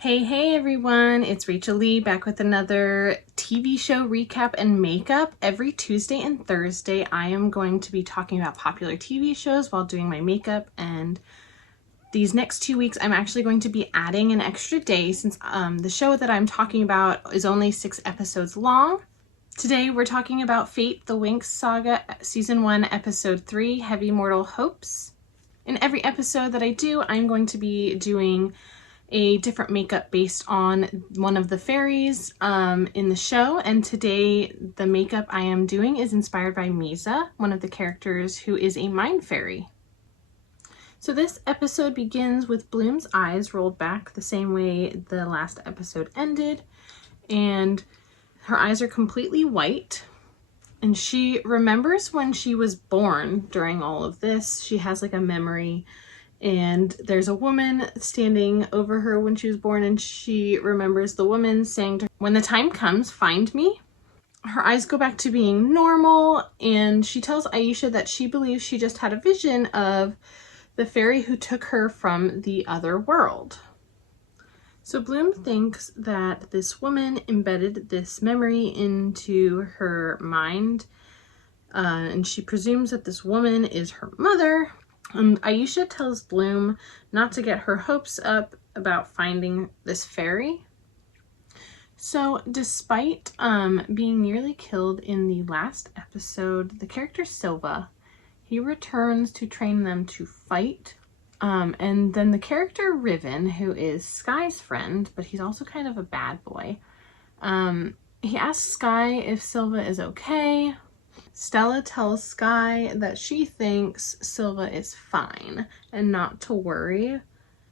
Hey everyone, it's Rachael Lee back with another TV show recap and makeup. Every Tuesday and Thursday I am going to be talking about popular TV shows while doing my makeup, and these next 2 weeks I'm actually going to be adding an extra day since the show that I'm talking about is only 6 episodes long. Today we're talking about Fate, the Winx Saga, Season 1, Episode 3, Heavy Mortal Hopes. In every episode that I do, I'm going to be doing a different makeup based on one of the fairies in the show, and today the makeup I am doing is inspired by Musa, one of the characters who is a mind fairy. So this episode begins with Bloom's eyes rolled back the same way the last episode ended, and her eyes are completely white, and she remembers when she was born during all of this. She has like a memory, and there's a woman standing over her when she was born, and she remembers the woman saying to her, "When the time comes, find me." Her eyes go back to being normal, and she tells Aisha that she believes she just had a vision of the fairy who took her from the other world. So Bloom thinks that this woman embedded this memory into her mind, and she presumes that this woman is her mother. Aisha tells Bloom not to get her hopes up about finding this fairy. So despite being nearly killed in the last episode, the character Silva, he returns to train them to fight. And then the character Riven, who is Sky's friend, but he's also kind of a bad boy, he asks Sky if Silva is okay. Stella tells Sky that she thinks Silva is fine and not to worry.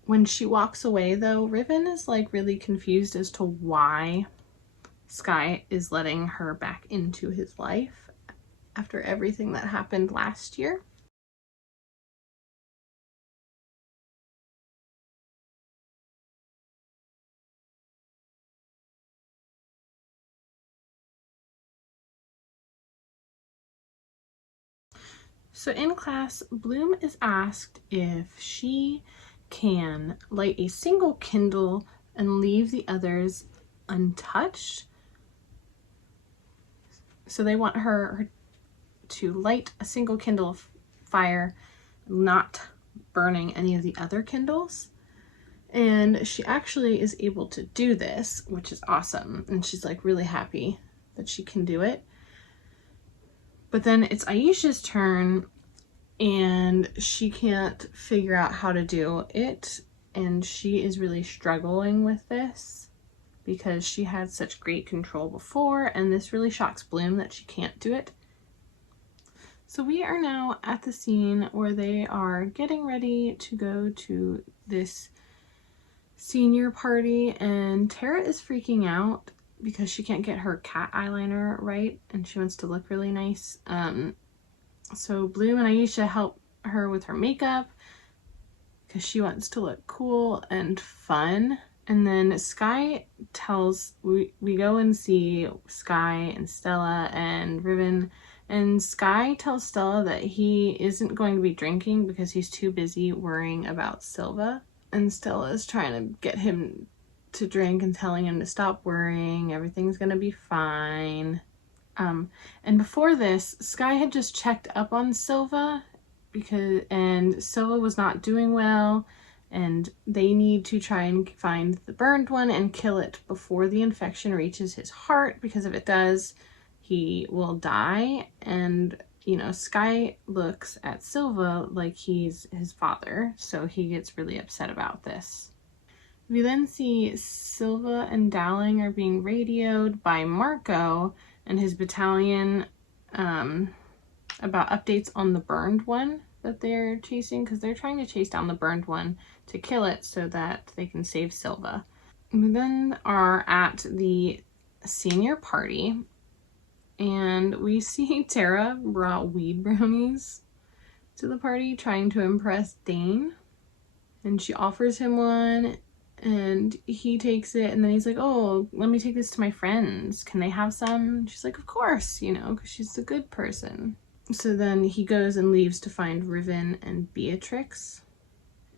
When she walks away though, Riven is like really confused as to why Sky is letting her back into his life after everything that happened last year. So in class, Bloom is asked if she can light a single candle and leave the others untouched. So they want her to light a single kindle of fire, not burning any of the other kindles. And she actually is able to do this, which is awesome. And she's like really happy that she can do it. But then it's Aisha's turn, and she can't figure out how to do it, and she is really struggling with this because she had such great control before, and this really shocks Bloom that she can't do it. So we are now at the scene where they are getting ready to go to this senior party, and Tara is freaking out because she can't get her cat eyeliner right, and she wants to look really nice. So Bloom and Aisha help her with her makeup because she wants to look cool and fun. And then Sky tells, we go and see Sky and Stella and Riven, and Sky tells Stella that he isn't going to be drinking because he's too busy worrying about Silva. And Stella is trying to get him to drink and telling him to stop worrying, everything's gonna be fine. And before this, Sky had just checked up on Silva and Silva was not doing well, and they need to try and find the burned one and kill it before the infection reaches his heart, because if it does, he will die. And you know, Sky looks at Silva like he's his father, so he gets really upset about this. We then see Silva and Dowling are being radioed by Marco and his battalion about updates on the burned one that they're chasing, because they're trying to chase down the burned one to kill it so that they can save Silva. We then are at the senior party, and we see Tara brought weed brownies to the party trying to impress Dane, and she offers him one and he takes it, and then he's like, "Oh, let me take this to my friends, can they have some?" She's like, "Of course," you know, because she's a good person. So then he goes and leaves to find Riven and Beatrix,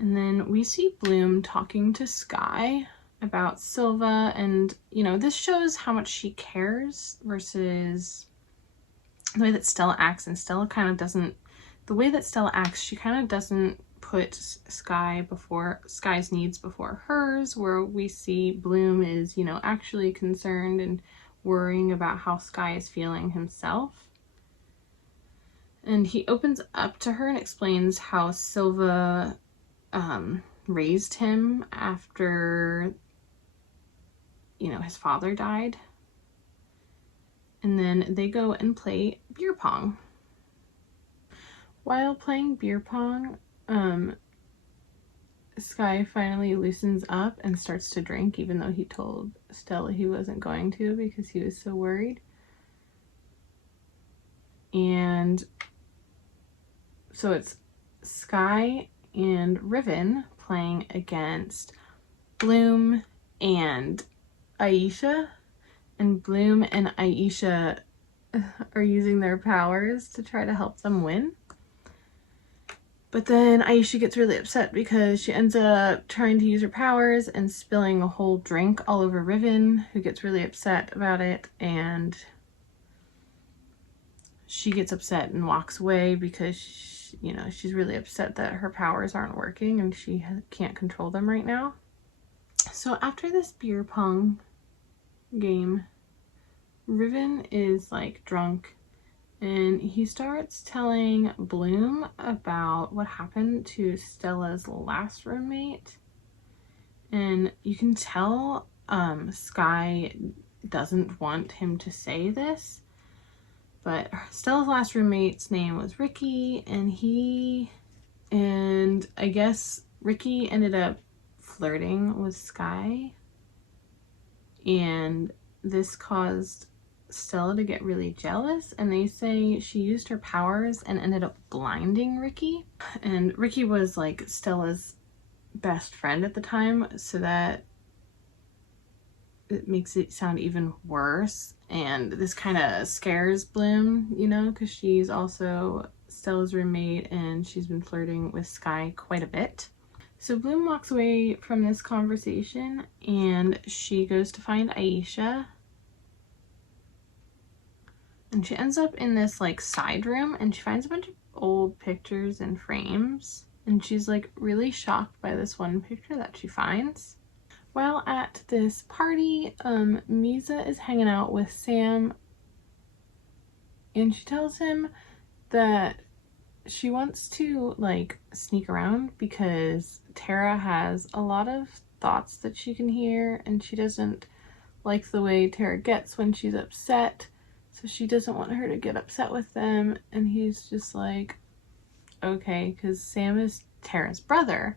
and then we see Bloom talking to Sky, about Silva, and you know, this shows how much she cares versus the way that Stella acts. And Stella kind of doesn't, the way that Stella acts, she kind of doesn't put Sky's needs before hers, where we see Bloom is, you know, actually concerned and worrying about how Sky is feeling himself. And he opens up to her and explains how Silva raised him after, you know, his father died. And then they go and play beer pong. While playing beer pong, Sky finally loosens up and starts to drink, even though he told Stella he wasn't going to because he was so worried. And so it's Sky and Riven playing against Bloom and Aisha. And Bloom and Aisha are using their powers to try to help them win. But then Aisha gets really upset because she ends up trying to use her powers and spilling a whole drink all over Riven, who gets really upset about it, and she gets upset and walks away because she, you know, she's really upset that her powers aren't working and she can't control them right now. So after this beer pong game, Riven is like drunk, and he starts telling Bloom about what happened to Stella's last roommate. And you can tell Sky doesn't want him to say this, but Stella's last roommate's name was Ricky, and I guess Ricky ended up flirting with Sky, and this caused Stella to get really jealous, and they say she used her powers and ended up blinding Ricky. And Ricky was like Stella's best friend at the time, so that it makes it sound even worse. And this kind of scares Bloom, you know, because she's also Stella's roommate and she's been flirting with Sky quite a bit. So Bloom walks away from this conversation and she goes to find Aisha. And she ends up in this like side room and she finds a bunch of old pictures and frames. And she's like really shocked by this one picture that she finds. While at this party, Musa is hanging out with Sam. And she tells him that she wants to like sneak around because Tara has a lot of thoughts that she can hear. And she doesn't like the way Tara gets when she's upset. So she doesn't want her to get upset with them, and he's just like, okay, because Sam is Tara's brother.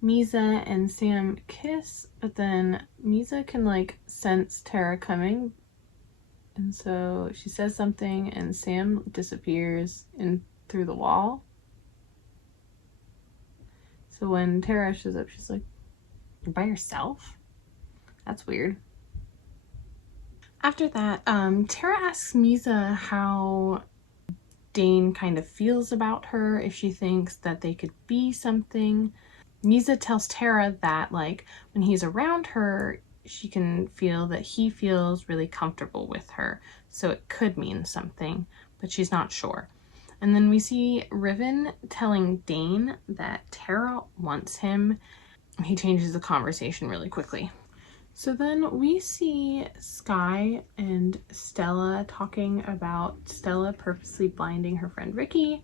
Musa and Sam kiss, but then Musa can like sense Tara coming, and so she says something and Sam disappears in through the wall. So when Tara shows up, she's like, you're by yourself? That's weird. After that, Tara asks Musa how Dane kind of feels about her, if she thinks that they could be something. Musa tells Tara that like when he's around her, she can feel that he feels really comfortable with her. So it could mean something, but she's not sure. And then we see Riven telling Dane that Tara wants him. He changes the conversation really quickly. So then we see Sky and Stella talking about Stella purposely blinding her friend Ricky.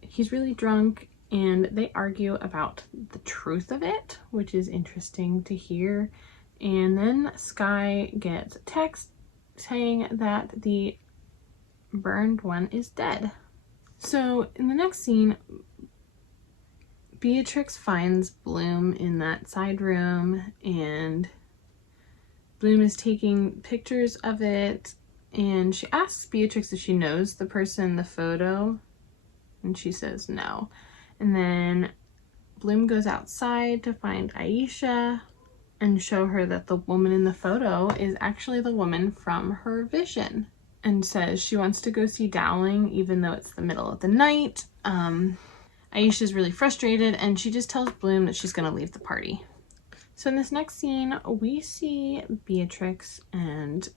He's really drunk and they argue about the truth of it, which is interesting to hear. And then Sky gets a text saying that the burned one is dead. So in the next scene, Beatrix finds Bloom in that side room and Bloom is taking pictures of it, and she asks Beatrix if she knows the person in the photo, and she says no. And then Bloom goes outside to find Aisha and show her that the woman in the photo is actually the woman from her vision, and says she wants to go see Dowling even though it's the middle of the night. Aisha's really frustrated and she just tells Bloom that she's gonna leave the party. So in this next scene, we see Beatrix and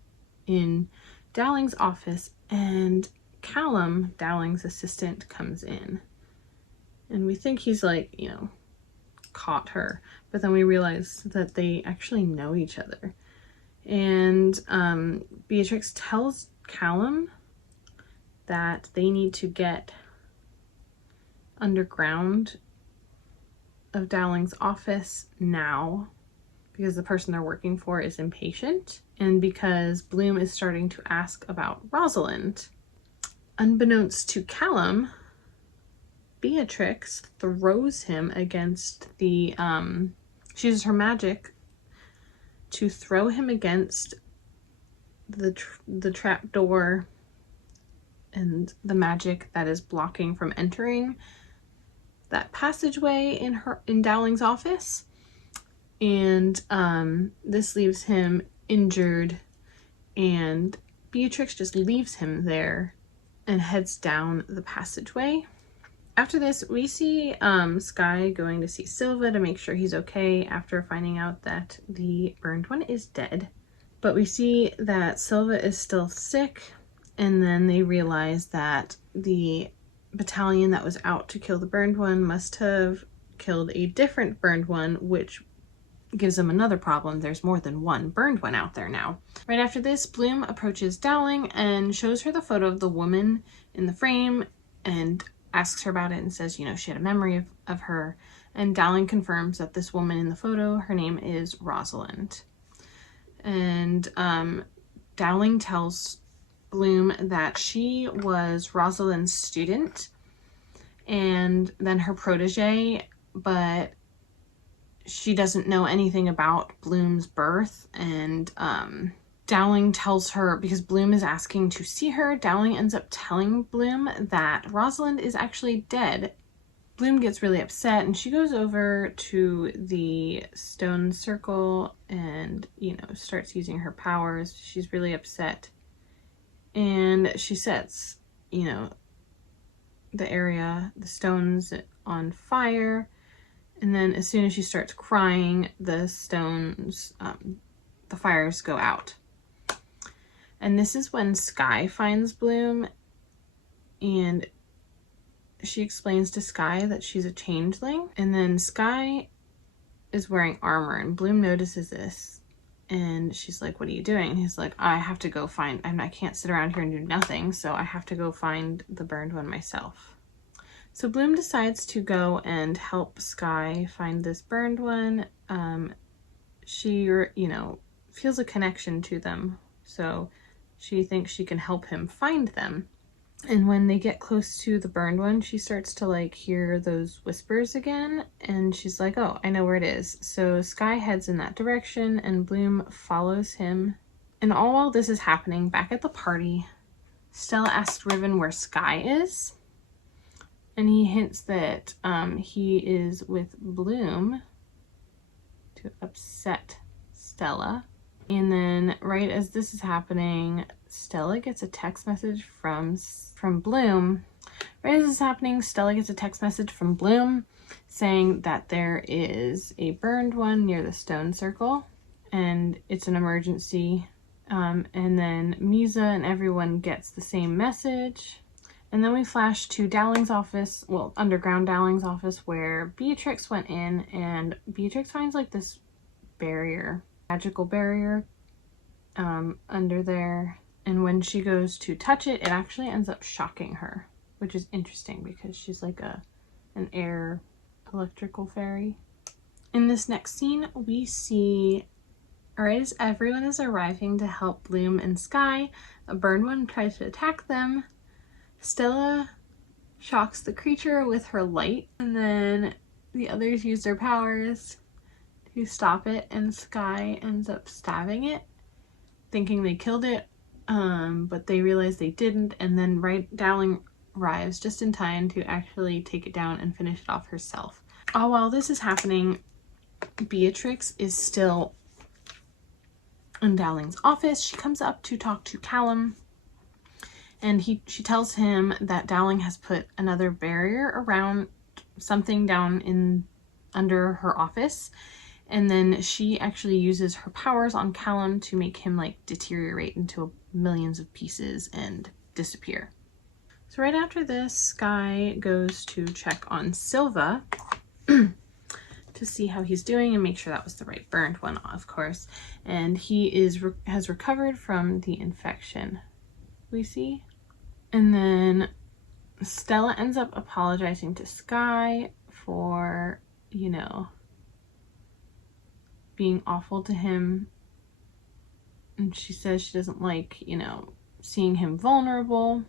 in Dowling's office, and Callum, Dowling's assistant, comes in. And we think he's like, you know, caught her, but then we realize that they actually know each other. And Beatrix tells Callum that they need to get underground of Dowling's office now because the person they're working for is impatient, and because Bloom is starting to ask about Rosalind. Unbeknownst to Callum, Beatrix throws him against the, she uses her magic to throw him against the trap door and the magic that is blocking from entering that passageway in Dowling's office. And this leaves him injured, and Beatrix just leaves him there and heads down the passageway. After this, we see Skye going to see Silva to make sure he's okay after finding out that the burned one is dead. But we see that Silva is still sick, and then they realize that the battalion that was out to kill the burned one must have killed a different burned one, which gives them another problem. There's more than one burned one out there now. Right after this, Bloom approaches Dowling and shows her the photo of the woman in the frame and asks her about it and says, you know, she had a memory of her. And Dowling confirms that this woman in the photo, her name is Rosalind. And Dowling tells Bloom that she was Rosalind's student and then her protege, but she doesn't know anything about Bloom's birth. And Dowling tells her, because Bloom is asking to see her, Dowling ends up telling Bloom that Rosalind is actually dead. Bloom gets really upset and she goes over to the stone circle and, you know, starts using her powers. She's really upset. And she sets, you know, the area, the stones on fire. And then as soon as she starts crying, the stones, the fires go out. And this is when Skye finds Bloom, and she explains to Skye that she's a changeling. And then Skye is wearing armor, and Bloom notices this. And she's like, what are you doing? And he's like, I have to go find, I can't sit around here and do nothing, so I have to go find the burned one myself. So Bloom decides to go and help Skye find this burned one. She, you know, feels a connection to them, so she thinks she can help him find them. And when they get close to the burned one, she starts to like hear those whispers again, and she's like, oh, I know where it is. So Skye heads in that direction and Bloom follows him. And all while this is happening, back at the party, Stella asks Riven where Skye is. And he hints that he is with Bloom to upset Stella. And then right as this is happening, Stella gets a text message from Bloom. Right as this is happening, Stella gets a text message from Bloom saying that there is a burned one near the stone circle and it's an emergency. And then Musa and everyone gets the same message. And then we flash to Dowling's office, well, underground Dowling's office, where Beatrix went in, and Beatrix finds like this barrier, magical barrier under there. And when she goes to touch it, it actually ends up shocking her, which is interesting because she's like an air electrical fairy. In this next scene, we see, right as everyone is arriving to help Bloom and Skye, a burned one tries to attack them. Stella shocks the creature with her light, and then the others use their powers to stop it, and Skye ends up stabbing it, thinking they killed it, but they realize they didn't, and then Dowling arrives just in time to actually take it down and finish it off herself. All while this is happening, Beatrix is still in Dowling's office. She comes up to talk to Callum, and she tells him that Dowling has put another barrier around something down under her office, And then she actually uses her powers on Callum to make him like deteriorate into millions of pieces and disappear. So right after this, Sky goes to check on Silva to see how he's doing and make sure that was the right burned one, of course. And he has recovered from the infection, we see. And then Stella ends up apologizing to Sky for, you know, being awful to him. And she says she doesn't like, you know, seeing him vulnerable.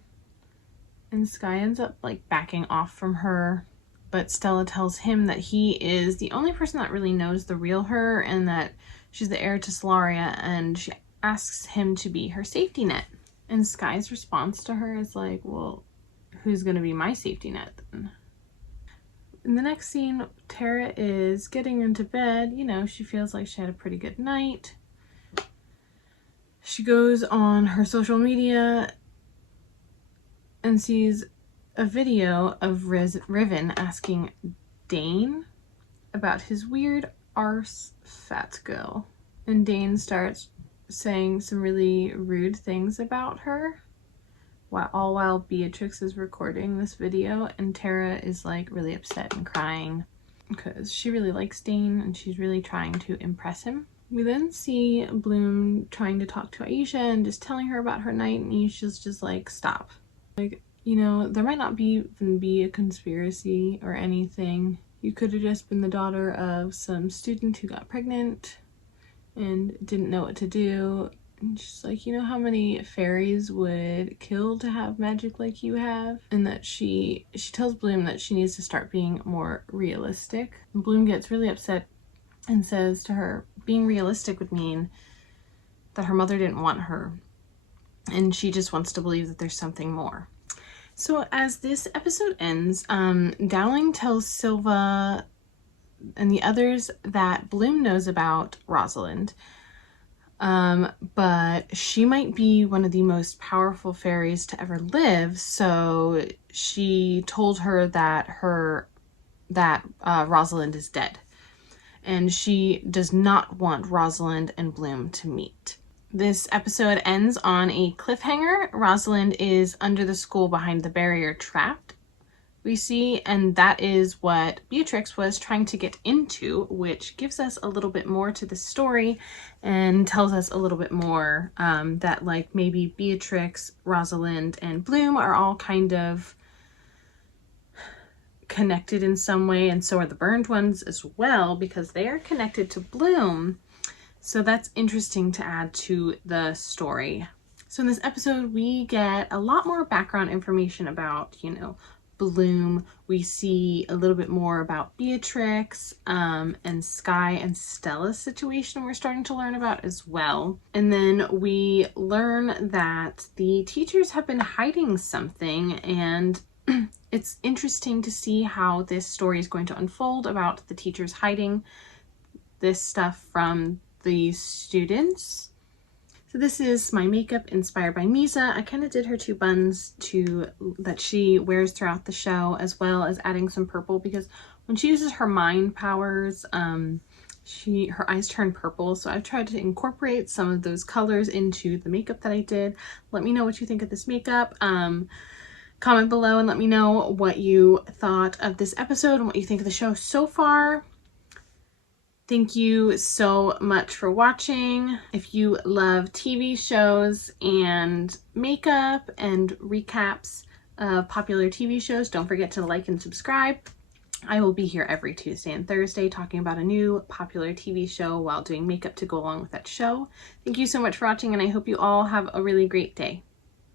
And Sky ends up like backing off from her. But Stella tells him that he is the only person that really knows the real her and that she's the heir to Solaria, and she asks him to be her safety net. And Sky's response to her is like, well, who's going to be my safety net then? In the next scene, Tara is getting into bed. You know, she feels like she had a pretty good night. She goes on her social media and sees a video of Riven asking Dane about his weird arse fat girl. And Dane starts saying some really rude things about her, all while Beatrix is recording this video, and Tara is like really upset and crying because she really likes Dane and she's really trying to impress him. We then see Bloom trying to talk to Aisha and just telling her about her night, and Aisha's just like, stop. Like, you know, there might not even be a conspiracy or anything. You could have just been the daughter of some student who got pregnant and didn't know what to do. And she's like, you know how many fairies would kill to have magic like you have? And that she tells Bloom that she needs to start being more realistic. And Bloom gets really upset and says to her, being realistic would mean that her mother didn't want her, and she just wants to believe that there's something more. So as this episode ends, Dowling tells Silva and the others that Bloom knows about Rosalind, but she might be one of the most powerful fairies to ever live, so she told her that Rosalind is dead, and she does not want Rosalind and Bloom to meet. This episode ends on a cliffhanger. Rosalind is under the school behind the barrier trapped, we see, and that is what Beatrix was trying to get into, which gives us a little bit more to the story and tells us a little bit more that like maybe Beatrix, Rosalind, and Bloom are all kind of connected in some way, and so are the burned ones as well, because they are connected to Bloom. So that's interesting to add to the story. So in this episode, we get a lot more background information about, you know, Bloom. We see a little bit more about Beatrix and Sky and Stella's situation we're starting to learn about as well. And then we learn that the teachers have been hiding something, and it's interesting to see how this story is going to unfold about the teachers hiding this stuff from the students. So this is my makeup inspired by Musa. I kind of did her two buns that she wears throughout the show, as well as adding some purple, because when she uses her mind powers, her eyes turn purple. So I've tried to incorporate some of those colors into the makeup that I did. Let me know what you think of this makeup. Comment below and let me know what you thought of this episode and what you think of the show so far. Thank you so much for watching. If you love TV shows and makeup and recaps of popular TV shows, don't forget to like and subscribe. I will be here every Tuesday and Thursday talking about a new popular TV show while doing makeup to go along with that show. Thank you so much for watching, and I hope you all have a really great day.